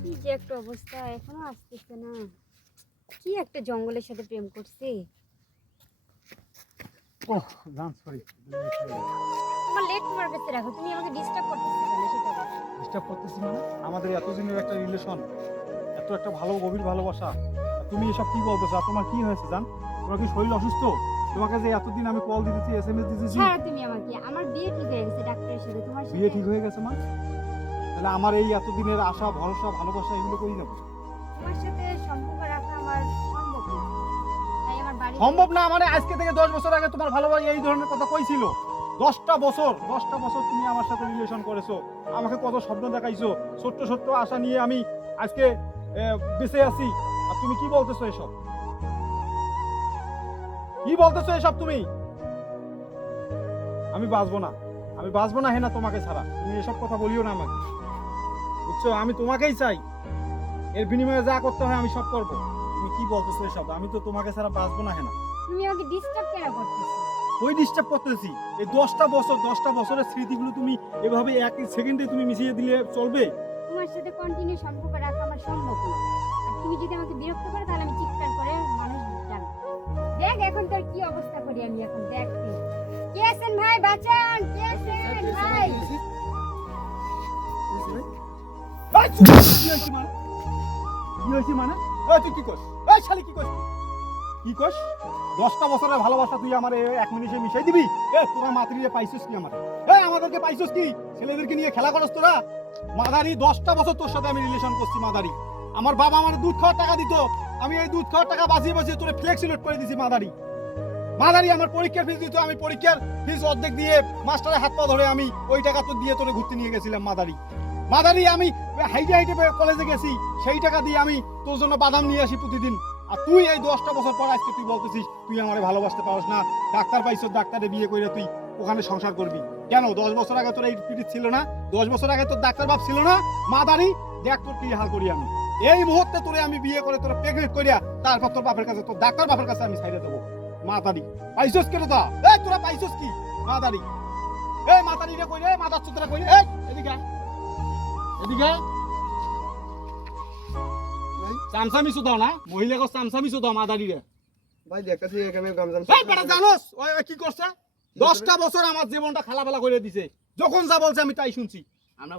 কি যে একটা অবস্থা, এখনো আসতেছে না। কি একটা জঙ্গলের সাথে প্রেম করছে। ওহ জান সরি, তোমার লেট তোমার কাছে রাখো, তুমি আমাকে ডিস্টার্ব করতেছো কেন সেটা বলো। ডিস্টার্ব করতেছি মানে আমাদের এতদিনের একটা রিলেশন, এত একটা ভালো গভীর ভালোবাসা, আর তুমি এসব কি বলতেছো? আর তোমার কি হয়েছে জান? তোমার কি শরীর অসুস্থ? তোমাকে যে এতদিন আমি কল দিতেছি, এসএমএস দিতেছি। ছাড়ো তুমি আমাকে, আমার বিয়ে ঠিক হয়ে গেছে ডাক্তারের সাথে। তোমার সাথে বিয়ে ঠিক হয়ে গেছে মানে? তাহলে আমার এই এতদিনের আশা ভরসা ভালোবাসা এগুলো কই যাবে? তোমার সাথে সম্পর্ক রাখা আমার সম্ভব না, তাই আমার বাড়ি সম্ভব না মানে? আজকে থেকে 10 বছর আগে তোমার ভালোবাসা এই ধরনের কথা কইছিল? 10টা বছর তুমি আমার সাথে রিলেশন করেছো, আমাকে কত স্বপ্ন দেখাইছো, ছোট্ট ছোট্ট আশা নিয়ে আমি আজকে বেঁচে আছি। আর তুমি কি বলতেছো এসব? কি বলতেছো এসব তুমি? আমি বাঁচবো না হেনা তোমাকে ছাড়া। তুমি এসব কথা বলিও না আমাকে, বুঝছো? আমি তোমাকেই চাই, এর বিনিময়ে যা করতে হয় আমি সব করবো। তুমি কি বলতেছো এসব? আমি তো তোমাকে ছাড়া বাঁচবো না হেনা। তুমি আমাকে ডিস্টার্ব কেন করতেছো? ওই ডিস্টার্ব করতেছি? এই 10টা বছরের স্মৃতিগুলো তুমি এভাবে এক সেকেন্ডে তুমি মিশিয়ে দিলে চলবে? তোমার সাথে কন্টিনিউ সম্পর্ক রাখা আমার সম্ভব না। আর তুমি যদি আমাকে বিরক্ত করো তাহলে আমি চিৎকার করে মানুষ জানবো। দেখ এখন তোর কি অবস্থা করি আমি, এখন দেখ তুই। কে আছেন ভাই, বাঁচান, কে আছেন ভাই? এই চুপ! কি হয়েছে মানে? তুই কি করছ? এই শালি কি করছ? কি করছ? 10টা বছরের ভালোবাসা তুই আমার এক মিনিটে মিশাই দিবি? তোরা মাতৃরে পাইছিস কি আমাদের? আমাদেরকে পাইছিস কি? ছেলেদেরকে নিয়ে খেলা করছ তোরা? মাদারি, 10টা বছর তোর সাথে আমি রিলেশন করছি মাদারি। আমার বাবা আমার দুধ খাওয়ার টাকা দিত, আমি এই দুধ খাওয়ার টাকা বাঁচিয়ে তোরে ফ্লেক্সিলোড করে দিছি মাদারি আমার পরীক্ষার ফিস দিত, আমি পরীক্ষার ফিস অর্ধেক দিয়ে মাস্টারের হাত পা ধরে আমি ওই টাকা তো দিয়ে তোরে ঘুরতে নিয়ে গেছিলাম মাদারি আমি হাইটে কলেজে গেছি, সেই টাকা দিয়ে আমি তোর জন্য বাদাম নিয়ে আসি প্রতিদিন। আর তুই এই 10টা বছর পর আজকে তুই বলতেছিস তুই আমারে ভালোবাসতে পারস না, ডাক্তার পাইছ, ডাক্তারে বিয়ে করে তুই ওখানে সংসার করবি কেন? 10 বছর আগে তোর এই পিড়িত ছিল না? 10 বছর আগে তোর ডাক্তার বাপ ছিল না? মাদারি, দেখ তোর কি হাল করি আমি। এই মুহূর্তে তোরে আমি বিয়ে করে তোর প্রেগনেন্ট করিয়া তারপর তোর বাপের কাছে, তোর ডাক্তার বাপের কাছে আমি ছাইড়ে দেবো। মাদারি, পাইছস কেন তা? তোরা পাইছস কি? মাদারি, মাদারি রে কই রে, মাদার চোদরা কই রে? এদিকে এদিকে চামচামি সুদাও না, মহিলাকে চামচামি সুদাও মাদারি রে। ভাই দেখতেছি এখানে গমজাম এই বেটা জানোস ওই কি করছে? 10টা বছর আমার জীবনটা খালাবেলা করে দিছে। যখন যা বলছে আমি তাই শুনছি,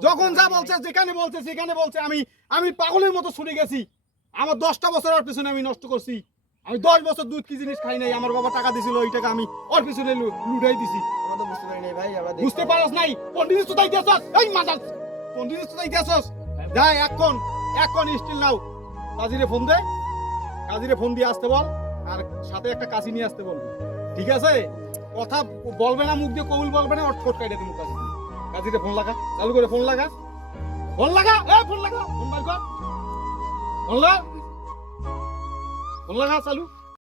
যখন যা বলছে যেখানে বলছে সেখানে বলছে, আমি পাগলের মতো ছুটে গেছি। আমার 10টা বছর ওর পিছনে আমি নষ্ট করছি। আমি 10 বছর দুধ কি জিনিস খাই নাই, আমার বাবা টাকা দিছিল, ওই টাকা আমি ওর পিছনে লুটাই দিছি। আমরা তো বুঝতে পারি নাই ভাই, আমরা বুঝতে পারছ নাই? কন্টিনিউ তো তাইতেছস, এই মাদার কন্টিনিউ তো তাইতেছস। যাই এখন স্টিল নাও, কাজীরে ফোন দে, কাজীরে ফোন দিয়ে আসতে বল, আর সাথে একটা কাশি নিয়ে আসতে বল, ঠিক আছে? কথা বলবে না, মুখ দিয়ে কবুল বলবে না, ওর ঠোঁট কাটে দেবো। কাজীরে ফোন লাগা, চালু করে ফোন লাগা, ফোন লাগা, ফোন বার কর, ফোন লাগা, চালু।